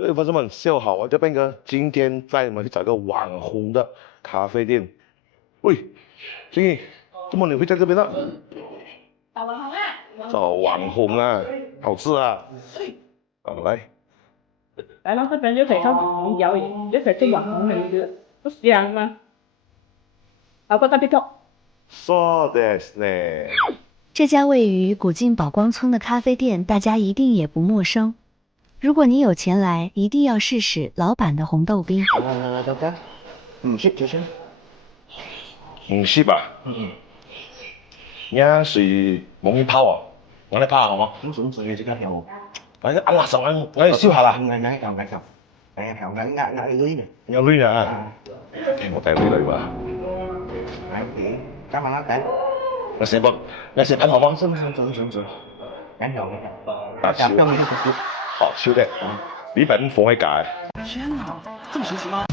各位粉丝们，下午好，我叫Ben哥，今天带你们去找一个网红的咖啡店。喂，静怡，怎么你会在这边呢？找网红啊！找网红啊，好吃啊！好来，来到这边就可以看网红表演，就可以做网红美食，不香吗？好，过来，TikTok。そうですね。这家位于古晋宝光村的咖啡店，大家一定也不陌生。如果你有钱来，一定要试试老板的红豆冰。得得，唔識就先。唔識吧？而家水冇面泡啊，我嚟泡下好冇？唔水即刻有。哎，阿辣手我嚟燒下啦。硬頭，硬女嘅。有女啊？我帶女嚟吧。硬啲，加埋一頂。我寫品好嗎？信。緊有嘅。大燒。好，燒的。呢本放喺架。天哪，這麼神奇嗎？